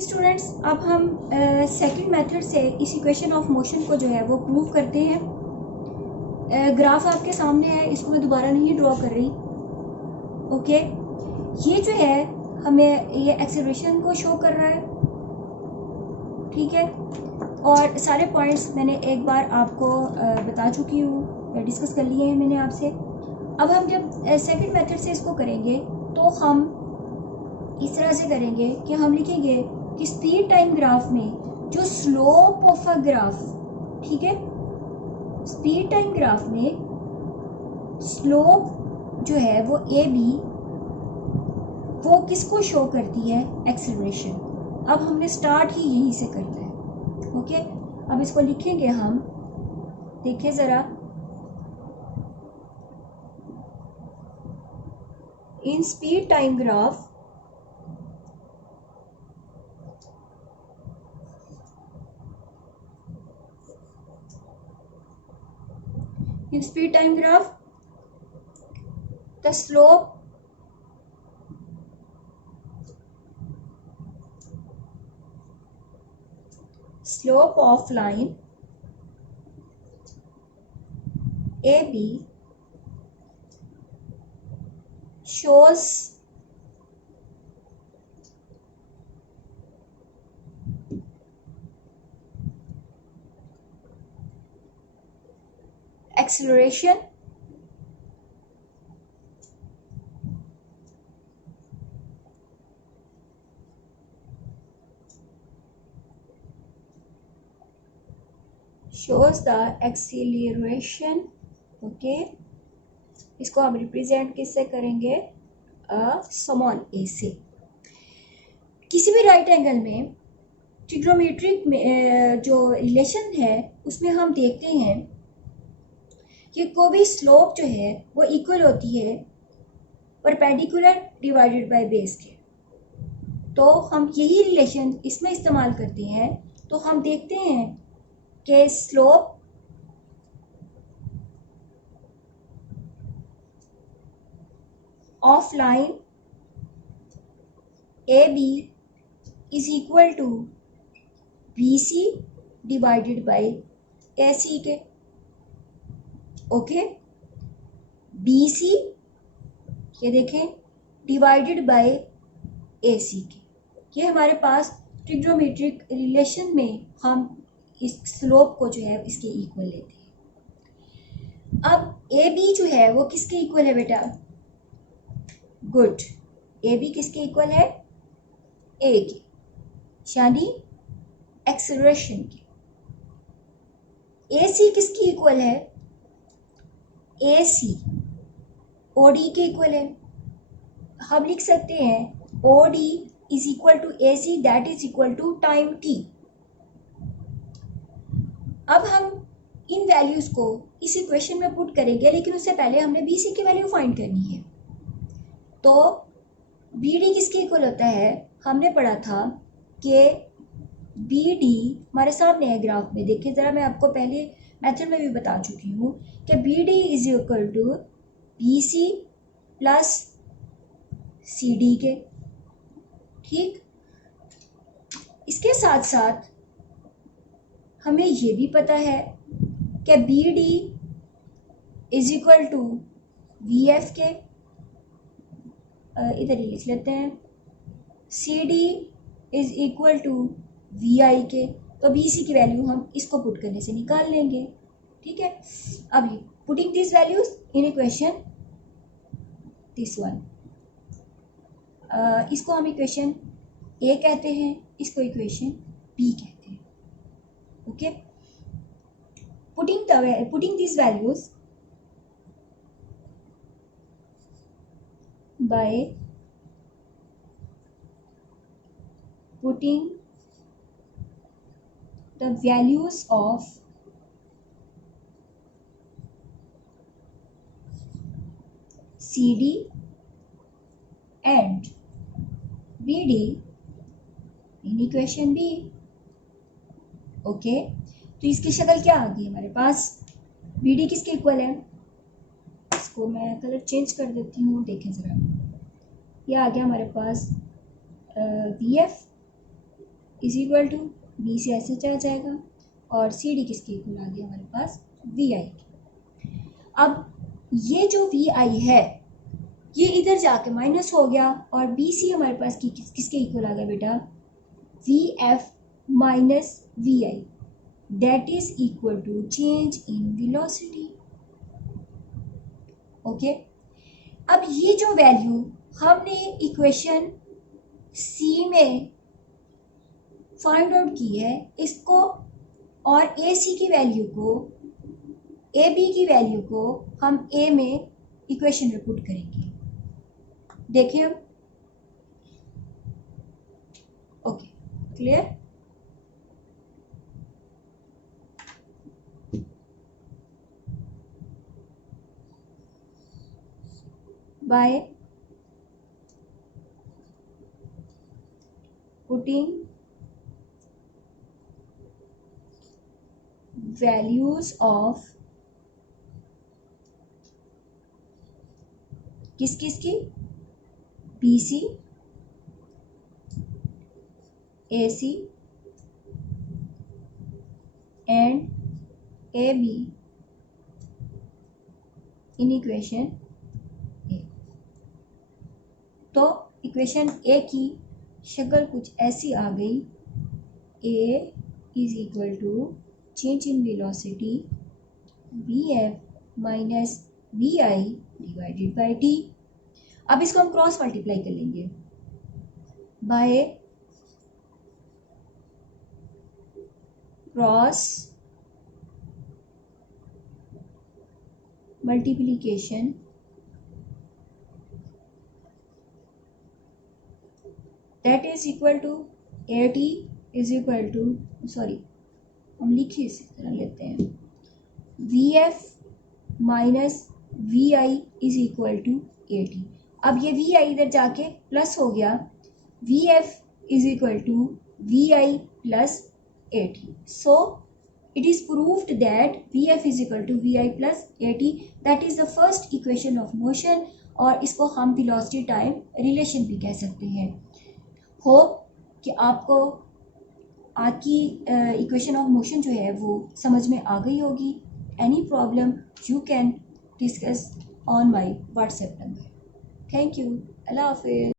Students, अब हम second method से इस इक्वेशन ऑफ मोशन को जो है वो प्रूव करते हैं। ग्राफ आपके सामने है, इसको मैं दोबारा नहीं ड्रॉ कर रही। ओके, ये जो है हमें ये एक्सेलरेशन को शो कर रहा है, ठीक है। और सारे पॉइंट्स मैंने एक बार आपको बता चुकी हूँ, डिस्कस कर लिए हैं मैंने आपसे। अब हम जब सेकंड मेथड से इसको करेंगे तो हम इस तरह से करेंगे कि हम लिखेंगे कि स्पीड टाइम ग्राफ में जो स्लोप ऑफ अ ग्राफ, ठीक है, स्पीड टाइम ग्राफ में स्लोप जो है वो ए बी, वो किसको शो करती है? एक्सेलरेशन। अब हमने स्टार्ट ही यहीं से करना है। ओके, अब इसको लिखेंगे हम, देखिए ज़रा, in speed time graph in speed time graph the slope of line AB shows acceleration shows the acceleration। Okay, इसको हम रिप्रेजेंट किससे करेंगे? स्मॉल ए से। किसी भी राइट एंगल में ट्रिग्नोमेट्रिक में जो रिलेशन है उसमें हम देखते हैं कि कोई भी स्लोप जो है वो इक्वल होती है परपेंडिकुलर डिवाइडेड बाय बेस के। तो हम यही रिलेशन इसमें इस्तेमाल करते हैं। तो हम देखते हैं कि slope of line A B is equal to B C divided by A C के। ओके, बी सी ये देखें डिवाइडेड बाय ए सी के। ये हमारे पास ट्रिग्नोमेट्रिक रिलेशन में हम इस स्लोप को जो है इसके इक्वल लेते हैं। अब ए बी जो है वो किसके इक्वल है बेटा? गुड, ए बी किसके इक्वल है? ए के, यानी एक्सेलरेशन के। ए सी किसकी इक्वल है? ए सी ओ डी के इक्वल है। हम लिख सकते हैं O D is equal to A C, that is equal to time T. अब हम इन वैल्यूज को इस इक्वेशन में पुट करेंगे, लेकिन उससे पहले हमने बी सी की वैल्यू फाइंड करनी है। तो बी डी किसके इक्वल होता है? हमने पढ़ा था कि बी डी हमारे सामने है ग्राफ में। देखिए ज़रा, मैं आपको पहले मेथड में भी बता चुकी हूँ कि B D is equal to B C plus C D के, ठीक। इसके साथ साथ हमें ये भी पता है कि B D is equal to V F के, इधर ही लिख लेते हैं, C D is equal to V I के। तो बी सी की वैल्यू हम इसको पुट करने से निकाल लेंगे, ठीक है। अब putting this values in equation this one, इसको हम इक्वेशन ए कहते हैं, इसको इक्वेशन बी कहते हैं। Okay, putting this values by putting the values of CD and BD in equation B। Okay, तो इसकी शक्ल क्या आ गई हमारे पास? BD किसके इक्वल है? इसको मैं कलर चेंज कर देती हूँ, देखें ज़रा, ये आ गया हमारे पास V F is equal to B से एस एच आ जाएगा और सी डी किसके इक्वल आ गया हमारे पास वी आई। अब ये जो वी आई है ये इधर जाके माइनस हो गया और बी सी हमारे पास किसके इक्वल आ गया बेटा V F minus V I that is equal to change in velocity. Okay, अब ये जो वैल्यू हमने इक्वेशन सी में फाइंड आउट की है इसको और ए सी की वैल्यू को ए बी की वैल्यू को हम ए में इक्वेशन में पुट करेंगे। देखिए अब okay clear. By putting values of किस किस की B C A C and A B in equation A. तो इक्वेशन ए की शक्ल कुछ ऐसी आ गई A is equal to change in velocity V F minus V I divided by T. अब इसको हम क्रॉस मल्टीप्लाई कर लेंगे by cross multiplication that is equal to A T is equal to sorry हम लिखिए इसी तरह लेते हैं V F minus V I is equal to A T. अब ये वी आई इधर जाके प्लस हो गया V F is equal to V I plus A T. So it is proved that vf is equal to vi plus at that is the first equation of motion और इसको हम velocity time relation भी कह सकते हैं। Hope कि आपको आज की इक्वेशन ऑफ मोशन जो है वो समझ में आ गई होगी। Any problem you can discuss on my WhatsApp number. Thank you, अल्लाह हाफिज़।